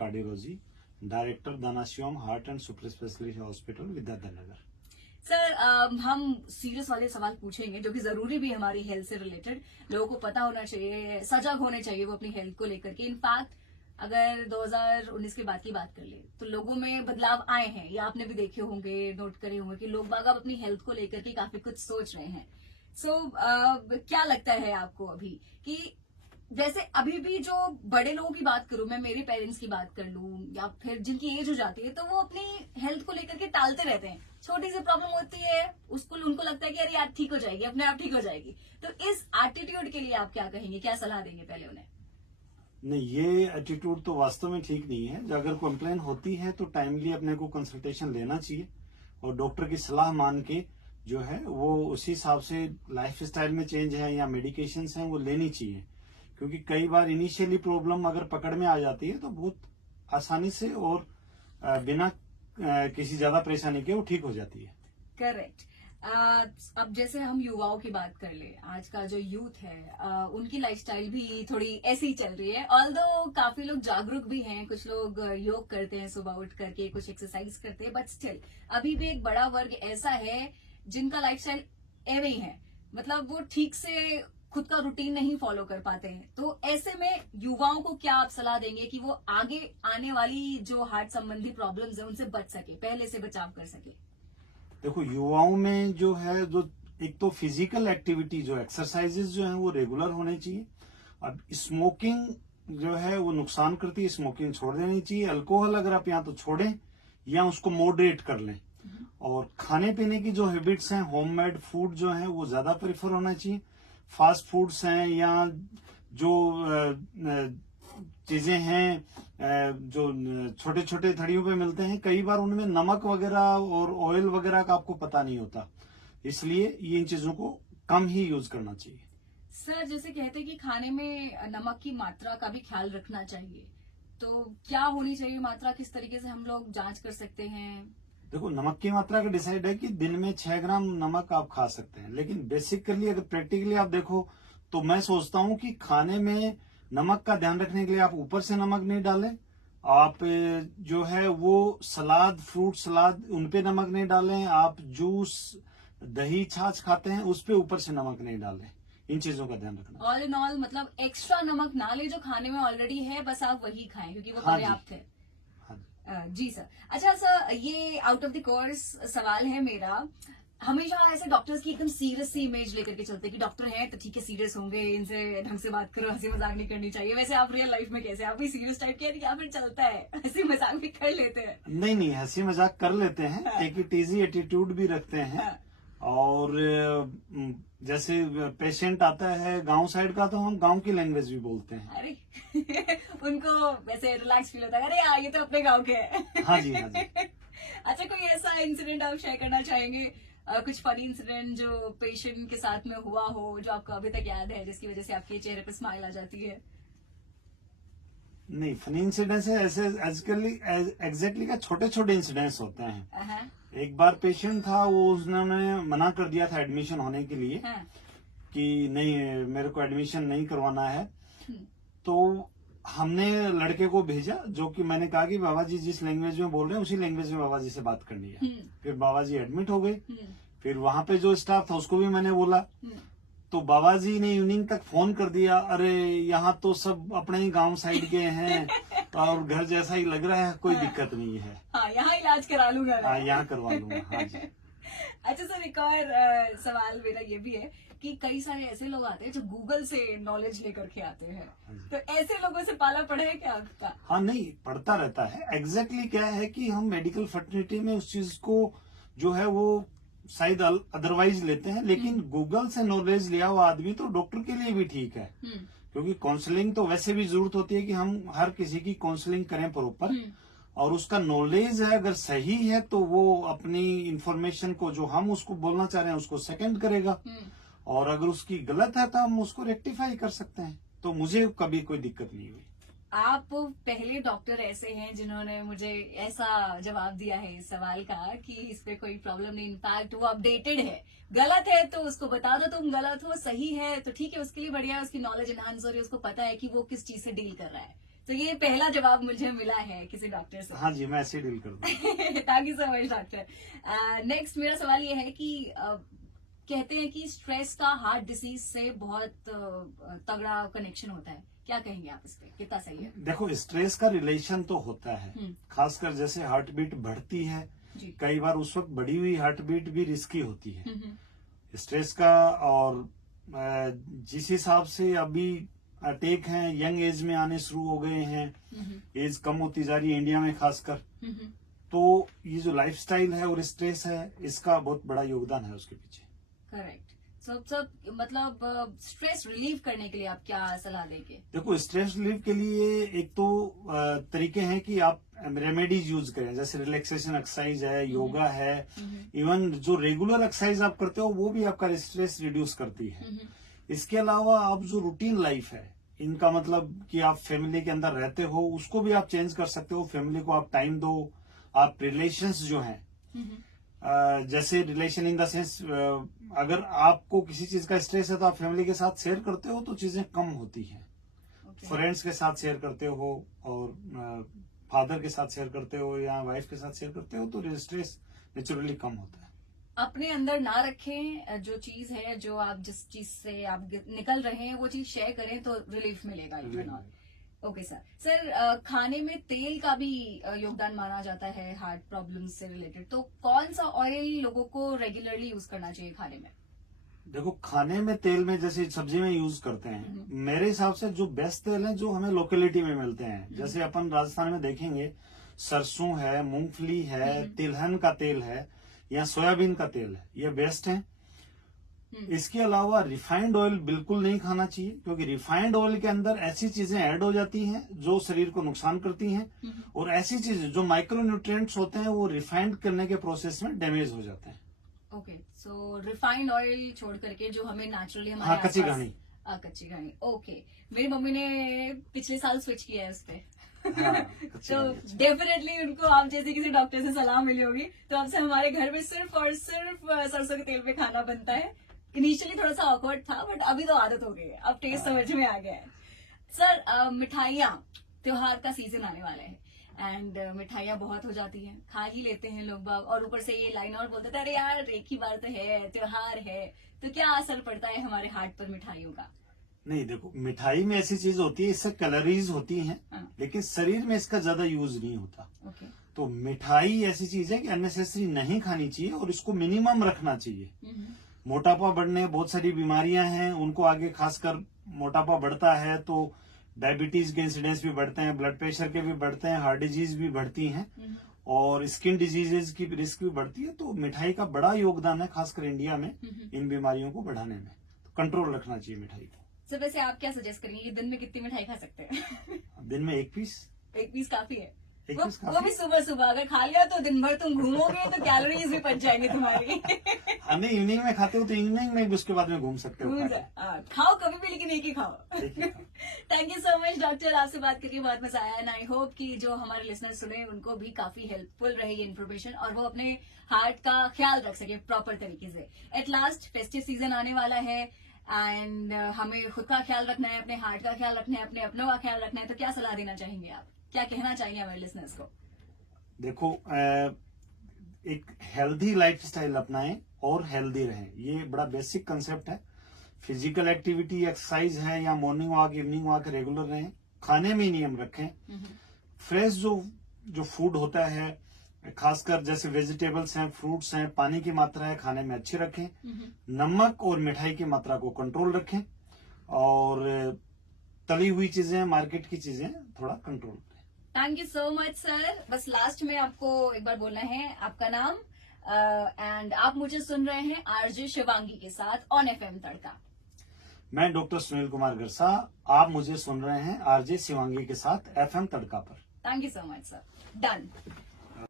Cardiology, director Danashivam heart and super speciality hospital Vidyadhar. Sir हम serious वाले सवाल पूछेंगे जो कि जरूरी भी है हमारी हेल्थ से रिलेटेड। लोगों को पता होना चाहिए, सजग होने चाहिए वो अपनी हेल्थ को लेकर के। इनफैक्ट अगर 2019 के बाद की बात कर ले तो लोगों में बदलाव आए हैं, या आपने भी देखे होंगे, नोट करे होंगे कि लोग बाग अब अपनी हेल्थ को लेकर के काफी कुछ सोच रहे हैं। सो क्या लगता है आपको अभी कि जैसे अभी भी जो बड़े लोगों की बात करूं, मैं मेरे पेरेंट्स की बात कर लूं या फिर जिनकी एज हो जाती है, तो वो अपनी हेल्थ को लेकर के टालते रहते हैं। छोटी सी प्रॉब्लम होती है उसको, उनको लगता है कि अरे यार ठीक हो जाएगी, अपने आप ठीक हो जाएगी। तो इस एटीट्यूड के लिए आप क्या कहेंगे, क्या सलाह देंगे पहले उन्हें? नहीं, ये एटीट्यूड तो वास्तव में ठीक नहीं है। जो अगर कंप्लेन होती है तो टाइमली अपने को कंसल्टेशन लेना चाहिए और डॉक्टर की सलाह मान के जो है वो उसी हिसाब से लाइफ स्टाइल में चेंज है या मेडिकेशंस हैं वो लेनी चाहिए। क्योंकि कई बार इनिशियली प्रॉब्लम अगर पकड़ में आ जाती है तो बहुत आसानी से और बिना किसी ज्यादा परेशानी के वो ठीक हो जाती है। करेक्ट। अब जैसे हम युवाओं की बात कर ले, आज का जो यूथ है उनकी लाइफस्टाइल भी थोड़ी ऐसी ही चल रही है। ऑल्दो काफी लोग जागरूक भी हैं, कुछ लोग योग करते हैं सुबह उठ करके, कुछ एक्सरसाइज करते हैं, बट स्टिल अभी भी एक बड़ा वर्ग ऐसा है जिनका लाइफस्टाइल एवे ही है। मतलब वो ठीक से खुद का रूटीन नहीं फॉलो कर पाते हैं। तो ऐसे में युवाओं को क्या आप सलाह देंगे कि वो आगे आने वाली जो हार्ट संबंधी प्रॉब्लम्स है उनसे बच सके, पहले से बचाव कर सके? देखो, युवाओं में जो है, जो एक तो फिजिकल एक्टिविटी, जो एक्सरसाइजेज जो है वो रेगुलर होने चाहिए। अब स्मोकिंग जो है वो नुकसान करती है, स्मोकिंग छोड़ देनी चाहिए। अल्कोहल अगर आप या तो छोड़ें या उसको मॉडरेट कर लें। और खाने पीने की जो हैबिट्स हैं, होममेड फूड जो है वो ज्यादा प्रेफर होना चाहिए। फास्ट फूड्स हैं या जो चीजें हैं जो छोटे छोटे थड़ियों पे मिलते हैं, कई बार उनमें नमक वगैरह और ऑयल वगैरह का आपको पता नहीं होता, इसलिए ये इन चीजों को कम ही यूज करना चाहिए। सर जैसे कहते हैं कि खाने में नमक की मात्रा का भी ख्याल रखना चाहिए, तो क्या होनी चाहिए मात्रा, किस तरीके से हम लोग जांच कर सकते हैं? देखो, नमक की मात्रा का डिसाइड है कि दिन में 6 ग्राम नमक आप खा सकते हैं, लेकिन बेसिकली अगर प्रैक्टिकली आप देखो तो मैं सोचता हूं कि खाने में नमक का ध्यान रखने के लिए आप ऊपर से नमक नहीं डालें। आप जो है वो सलाद, फ्रूट सलाद, उनपे नमक नहीं डालें। आप जूस, दही, छाछ खाते हैं उस पे ऊपर से नमक नहीं डालें। इन चीजों का ध्यान रखना। ऑल इन ऑल मतलब एक्स्ट्रा नमक ना ले, जो खाने में ऑलरेडी है बस आप वही खाएं क्योंकि वो हाँ जी, पर्याप्त है। हाँ जी। जी सर। अच्छा सर, ये आउट ऑफ द कोर्स सवाल है मेरा। हमेशा ऐसे डॉक्टर्स की एकदम सीरियस सी इमेज लेकर के चलते हैं कि डॉक्टर हैं तो ठीक है सीरियस होंगे, इनसे ढंग से बात करो, हंसी मजाक नहीं करनी चाहिए। वैसे आप रियल लाइफ में कैसे, आप भी सीरियस टाइप के या फिर चलता है हंसी मजाक भी कर लेते हैं? नहीं नहीं, हंसी मजाक कर लेते हैं, हाँ। एक इजी एटीट्यूड भी रखते हैं। हाँ। और जैसे पेशेंट आता है गांव साइड का तो हम गांव की लैंग्वेज भी बोलते हैं। अरे उनको वैसे रिलैक्स फील होता है, अरे यार ये तो अपने गांव के हैं। हाँ जी, हाँ जी। अच्छा, कोई ऐसा इंसिडेंट आप शेयर करना चाहेंगे, कुछ फनी इंसिडेंट जो पेशेंट के साथ में हुआ हो, जो आपको अभी तक याद है, जिसकी वजह से आपके चेहरे पे स्माइल आ जाती है? नहीं, फनी इंसिडेंट्स है ऐसे एग्जैक्टली का छोटे छोटे इंसिडेंट्स होते हैं। हाँ। एक बार पेशेंट था, वो उसने मना कर दिया था एडमिशन होने के लिए हाँ। कि नहीं, मेरे को एडमिशन नहीं करवाना है। हम्म। तो हमने लड़के को भेजा, जो कि मैंने कहा कि बाबा जी जिस लैंग्वेज में बोल रहे हैं उसी लैंग्वेज में बाबा जी से बात करनी है। फिर बाबा जी एडमिट हो गए। फिर वहां पे जो स्टाफ था उसको भी मैंने बोला, तो बाबा जी ने इवनिंग तक फोन कर दिया, अरे यहाँ तो सब अपने ही गांव साइड के हैं और घर जैसा ही लग रहा है, कोई दिक्कत नहीं है। हाँ, यहाँ इलाज करा लूंगा। हाँ, यहाँ करवा लूंगा। हाँ जी। अच्छा सर, एक और सवाल मेरा ये भी है कि कई सारे ऐसे लोग आते हैं जो गूगल से नॉलेज लेकर के आते हैं, तो ऐसे लोगों से पाला पड़े है क्या आपका? हाँ, नहीं पढ़ता रहता है। एग्जैक्टली क्या है कि हम मेडिकल फर्टिलिटी में उस चीज को जो है वो शायद अदरवाइज लेते हैं, लेकिन गूगल से नॉलेज लिया हुआ आदमी तो डॉक्टर के लिए भी ठीक है। क्योंकि काउंसलिंग तो वैसे भी जरूरत होती है कि हम हर किसी की काउंसलिंग करें प्रॉपर, और उसका नॉलेज है अगर सही है तो वो अपनी इंफॉर्मेशन को, जो हम उसको बोलना चाह रहे हैं, उसको सेकंड करेगा। और अगर उसकी गलत है तो हम उसको रेक्टिफाई कर सकते हैं। तो मुझे कभी कोई दिक्कत नहीं हुई। आप पहले डॉक्टर ऐसे हैं जिन्होंने मुझे ऐसा जवाब दिया है इस सवाल का कि इस पे कोई प्रॉब्लम नहीं, इनफैक्ट वो अपडेटेड है। गलत है तो उसको बता दो तुम गलत हो, सही है तो ठीक है उसके लिए बढ़िया है, उसकी नॉलेज एनहांस हो रही है, उसको पता है कि वो किस चीज से डील कर रहा है। तो ये पहला जवाब मुझे मिला है किसी डॉक्टर से। हाँ जी, मैं ऐसे डील करता हूँ। Thank you so much doctor. Next मेरा सवाल ये है कि कहते हैं कि स्ट्रेस का हार्ट डिसीज से बहुत तगड़ा कनेक्शन होता है, क्या कहेंगे आप इस पे, कितना सही है? देखो, स्ट्रेस का रिलेशन तो होता है, खासकर जैसे हार्ट बीट बढ़ती है, जी। कई बार उस वक्त बढ़ी हुई हार्ट बीट भी रिस्की होती है स्ट्रेस का। और जिस हिसाब से अभी अटैक हैं यंग एज में आने शुरू हो गए हैं, एज कम होती जा रही है इंडिया में खासकर, तो ये जो लाइफस्टाइल है और स्ट्रेस है, इसका बहुत बड़ा योगदान है उसके पीछे। करेक्ट। सब मतलब स्ट्रेस रिलीव करने के लिए आप क्या सलाह देंगे? देखो, स्ट्रेस रिलीफ के लिए एक तो तरीके हैं कि आप रेमेडीज यूज करें, जैसे रिलैक्सेशन एक्सरसाइज है, योगा है, इवन जो रेगुलर एक्सरसाइज आप करते हो वो भी आपका स्ट्रेस रिड्यूस करती है। इसके अलावा आप जो रूटीन लाइफ है, इनका मतलब कि आप फैमिली के अंदर रहते हो, उसको भी आप चेंज कर सकते हो। फैमिली को आप टाइम दो, आप रिलेशंस जो हैं जैसे रिलेशन इन द सेंस, अगर आपको किसी चीज का स्ट्रेस है तो आप फैमिली के साथ शेयर करते हो तो चीजें कम होती हैं। फ्रेंड्स के साथ शेयर करते हो और फादर के साथ शेयर करते हो या वाइफ के साथ शेयर करते हो तो स्ट्रेस नेचुरली कम होता है। अपने अंदर ना रखें, जो चीज है, जो आप जिस चीज से आप निकल रहे हैं वो चीज शेयर करें तो रिलीफ मिलेगा। ओके सर, खाने में तेल का भी योगदान माना जाता है हार्ट प्रॉब्लम से रिलेटेड, तो कौन सा ऑयल लोगों को रेगुलरली यूज करना चाहिए खाने में? देखो, खाने में तेल में जैसे सब्जी में यूज करते हैं, मेरे हिसाब से जो बेस्ट तेल है जो हमें लोकेलिटी में मिलते हैं, जैसे अपन राजस्थान में देखेंगे सरसों है, मूंगफली है, तिलहन का तेल है या सोयाबीन का तेल है, ये बेस्ट है। इसके अलावा रिफाइंड ऑयल बिल्कुल नहीं खाना चाहिए, क्योंकि रिफाइंड ऑयल के अंदर ऐसी चीजें ऐड हो जाती हैं जो शरीर को नुकसान करती हैं, और ऐसी चीजें जो माइक्रो न्यूट्रिएंट्स होते हैं वो रिफाइंड करने के प्रोसेस में डैमेज हो जाते हैं। ओके, सो रिफाइंड ऑयल छोड़ करके जो हमें नेचुरली हमारे कच्ची घानी। कच्ची घानी, ओके। मेरी मम्मी ने पिछले साल स्विच किया है उस पे। तो डेफिनेटली उनको आप जैसे किसी डॉक्टर से सलाह मिली होगी, तो आपसे हमारे घर में सिर्फ और सिर्फ सरसों के तेल पे खाना बनता है। इनिशियली थोड़ा सा ऑकवर्ड था, बट अभी तो आदत हो गई है, अब टेस्ट समझ में आ गया है। सर, मिठाइयाँ, त्योहार का सीजन आने वाला है एंड मिठाइयाँ बहुत हो जाती हैं, खा ही लेते हैं लोग बाग, और ऊपर से ये लाइन और बोलते थे अरे यार एक ही बार तो है, त्योहार है, तो क्या असर पड़ता है हमारे हार्ट पर मिठाइयों का? नहीं, देखो, मिठाई में ऐसी चीज होती है, इससे कैलोरीज होती हैं, लेकिन शरीर में इसका ज्यादा यूज नहीं होता। तो मिठाई ऐसी चीज है कि अननेसेसरी नहीं खानी चाहिए और इसको मिनिमम रखना चाहिए। मोटापा बढ़ने, बहुत सारी बीमारियां हैं उनको आगे, खासकर मोटापा बढ़ता है तो डायबिटीज के इंसिडेंस भी बढ़ते हैं, ब्लड प्रेशर के भी बढ़ते हैं, हार्ट डिजीज भी बढ़ती हैं और स्किन डिजीजेज की रिस्क भी बढ़ती है। तो मिठाई का बड़ा योगदान है, खासकर इंडिया में इन बीमारियों को बढ़ाने में। तो कंट्रोल रखना चाहिए मिठाई को। सर, वैसे आप क्या सजेस्ट करेंगे, दिन में कितनी मिठाई खा सकते हैं? दिन में एक पीस काफी है। वो भी सुबह सुबह अगर खा लिया तो दिन भर तुम घूमोगे तो कैलोरीज भी बच जाएंगी तुम्हारी। नहीं, इवनिंग में खाते हो तो इवनिंग में भी उसके बाद में घूम सकते हो। खाओ कभी भी, लेकिन एक ही खाओ। Thank you so much doctor, आपसे बात करके बहुत मजा आया एंड आई होप कि जो हमारे लिसनर सुने उनको भी काफी हेल्पफुल रही ये इन्फॉर्मेशन और वो अपने हार्ट का ख्याल रख सके प्रॉपर तरीके से। एट लास्ट फेस्टिव सीजन आने वाला है एंड हमें खुद का ख्याल रखना है, अपने हार्ट का ख्याल रखना है, अपने अपनों का ख्याल रखना है, तो क्या सलाह देना चाहेंगे आप, क्या कहना चाहेंगे हमारे लिसनर्स को? देखो, एक हेल्दी लाइफस्टाइल अपनाएं और हेल्दी रहें, ये बड़ा बेसिक कंसेप्ट है। फिजिकल एक्टिविटी, एक्सरसाइज है या morning walk, evening walk regular रहें। खाने में नियम रखें, फ्रेश जो फूड होता है, खासकर जैसे वेजिटेबल्स हैं, फ्रूट्स हैं, पानी की मात्रा है खाने में अच्छी रखें। नमक और मिठाई की मात्रा को कंट्रोल रखें और तली हुई चीजें, मार्केट की चीजें थोड़ा कंट्रोल करें। Thank you so much sir. बस लास्ट में आपको एक बार बोलना है आपका नाम एंड आप मुझे सुन रहे हैं आरजे शिवांगी के साथ ऑन FM तड़का। मैं डॉक्टर सुनील कुमार गरसा, आप मुझे सुन रहे हैं आरजे शिवांगी के साथ FM तड़का पर। Thank you so much sir. Done.